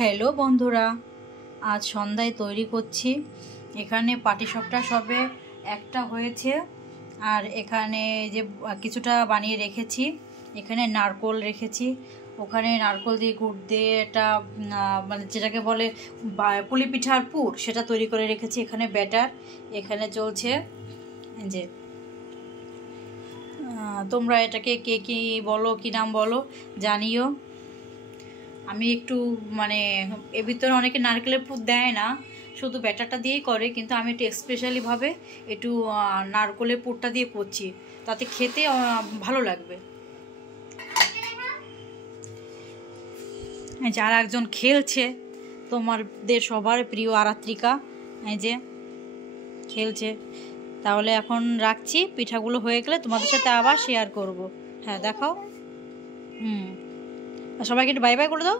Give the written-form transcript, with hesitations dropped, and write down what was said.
Hello বন্ধুরা, আজ সন্ধ্যায় তৈরি করছি। এখানে পাটিসাপটা সবে একটা হয়েছে, আর এখানে যে কিছুটা বানিয়ে রেখেছি। এখানে নারকোল রেখেছি, ওখানে নারকোল দিয়ে গুড় দিয়ে এটা মানে যেটাকে বলে পুলি পিঠার পুর, সেটা তৈরি করে রেখেছি। এখানে ব্যাটার, এখানে চলছে যে তোমরা এটাকে কে কী বলো, কী নাম বলো জানিও। আমি একটু মানে এর ভিতরে অনেকে নারকেলের পুর দেয় না, শুধু ব্যাটারটা দিয়েই করে, কিন্তু আমি একটু স্পেশালিভাবে একটু নারকেলের পুরটা দিয়ে করছি, তাতে খেতে ভালো লাগবে। যারা একজন খেলছে, তোমাদের সবার প্রিয় আরাত্রিকা, এই যে খেলছে। তাহলে এখন রাখছি, পিঠাগুলো হয়ে গেলে তোমাদের সাথে আবার শেয়ার করব। হ্যাঁ দেখাও। সবাইকে একটু বাই বাই করে দাও।